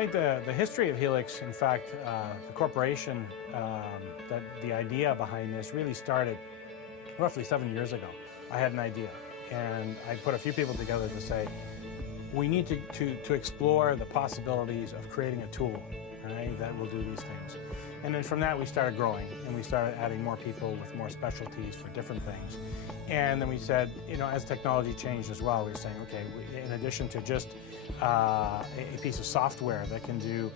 I think the history of Helix, in fact, the corporation, that the idea behind this really started roughly 7 years ago. I had an idea, and I put a few people together to say, we need to explore the possibilities of creating a tool, right, that will do these things. And then from that we started growing, and we started adding more people with more specialties for different things. And then we said, as technology changed as well, we were saying, okay, in addition to just a piece of software that can do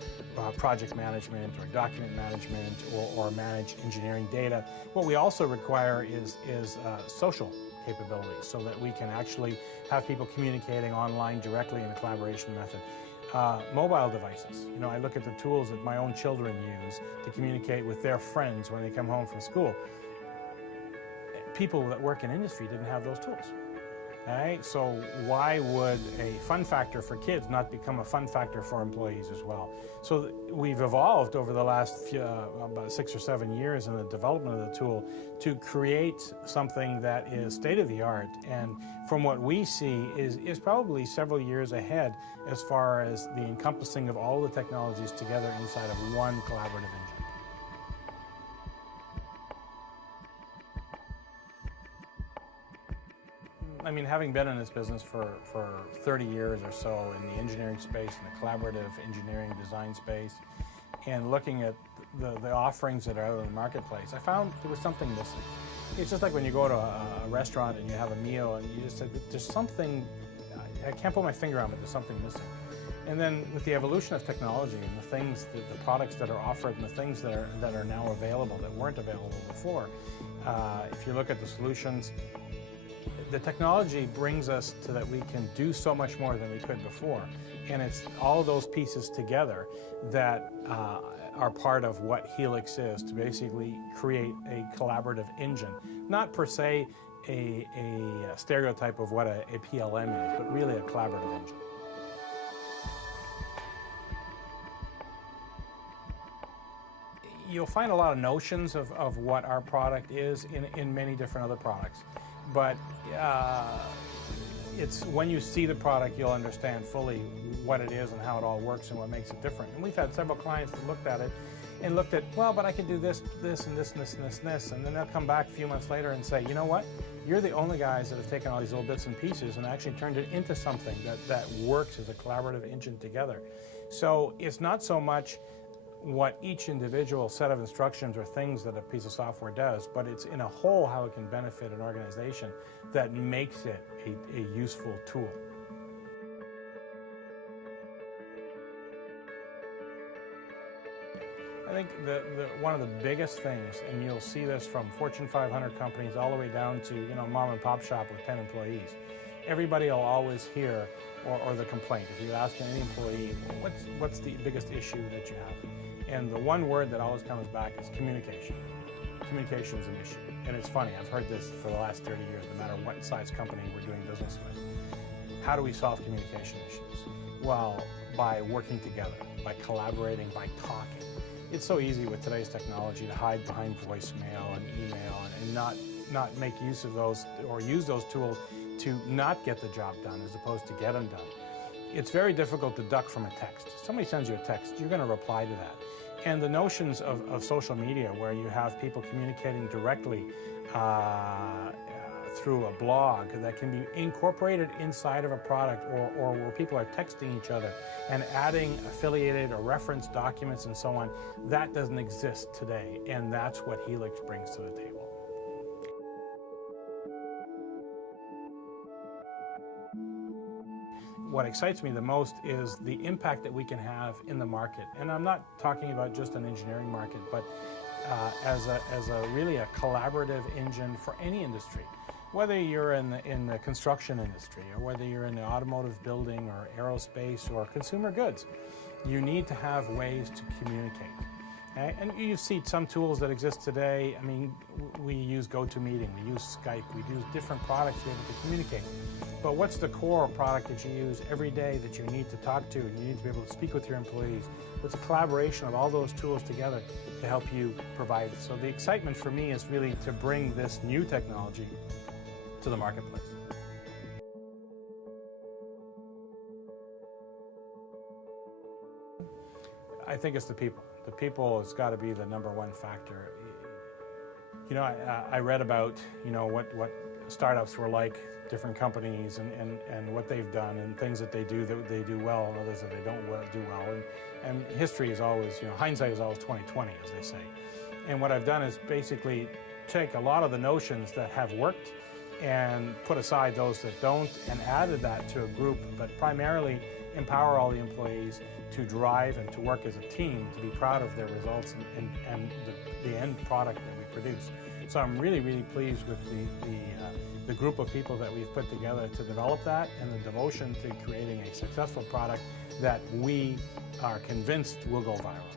project management or document management or manage engineering data, what we also require is social capabilities, so that we can actually have people communicating online directly in a collaboration method. Mobile devices. I look at the tools that my own children use to communicate with their friends when they come home from school. People that work in industry didn't have those tools. Right? So why would a fun factor for kids not become a fun factor for employees as well? So we've evolved over the last about 6 or 7 years in the development of the tool to create something that is state-of-the-art, and from what we see is probably several years ahead as far as the encompassing of all the technologies together inside of one collaborative engine. I mean, having been in this business for 30 years or so in the engineering space, in the collaborative engineering design space, and looking at the offerings that are out in the marketplace, I found there was something missing. It's just like when you go to a restaurant and you have a meal and you just say, there's something, I can't put my finger on it, there's something missing. And then with the evolution of technology and the things, the products that are offered and the things that are now available that weren't available before, if you look at the solutions, the technology brings us to that we can do so much more than we could before. And it's all those pieces together that are part of what Helix is, to basically create a collaborative engine. Not per se a stereotype of what a PLM is, but really a collaborative engine. You'll find a lot of notions of what our product is in many different other products. But it's when you see the product, you'll understand fully what it is and how it all works and what makes it different. And we've had several clients that looked at it and looked at, well, but I can do this, this, and this, and this, and this, and this. And then they'll come back a few months later and say, you know what? You're the only guys that have taken all these little bits and pieces and actually turned it into something that works as a collaborative engine together. So it's not so much what each individual set of instructions or things that a piece of software does, but it's in a whole how it can benefit an organization that makes it a useful tool. I think one of the biggest things, and you'll see this from Fortune 500 companies all the way down to mom and pop shop with 10 employees, everybody will always hear or the complaint. If you ask any employee, what's the biggest issue that you have? And the one word that always comes back is communication. Communication is an issue. And it's funny, I've heard this for the last 30 years, no matter what size company we're doing business with. How do we solve communication issues? Well, by working together, by collaborating, by talking. It's so easy with today's technology to hide behind voicemail and email and not make use of those or use those tools to not get the job done as opposed to get them done. It's very difficult to duck from a text. Somebody sends you a text, you're going to reply to that. And the notions of social media, where you have people communicating directly through a blog that can be incorporated inside of a product, or where people are texting each other and adding affiliated or reference documents and so on, that doesn't exist today. And that's what Helix brings to the table. What excites me the most is the impact that we can have in the market. And I'm not talking about just an engineering market, but as a really a collaborative engine for any industry. Whether you're in the construction industry, or whether you're in the automotive building or aerospace or consumer goods, you need to have ways to communicate. Okay? And you see some tools that exist today. I mean, we use GoToMeeting, we use Skype, we use different products to be able to communicate. But what's the core product that you use every day that you need to talk to and you need to be able to speak with your employees? It's a collaboration of all those tools together to help you provide. So the excitement for me is really to bring this new technology to the marketplace. I think it's the people. The people has got to be the number one factor. You know, I read about, you know, what startups were like, different companies and what they've done and things that they do well and others that they don't do well. And history is always, you know, hindsight is always 20/20, as they say. And what I've done is basically take a lot of the notions that have worked and put aside those that don't and added that to a group, but primarily empower all the employees to drive and to work as a team, to be proud of their results and the end product that we produce. So I'm really, really pleased with the group of people that we've put together to develop that and the devotion to creating a successful product that we are convinced will go viral.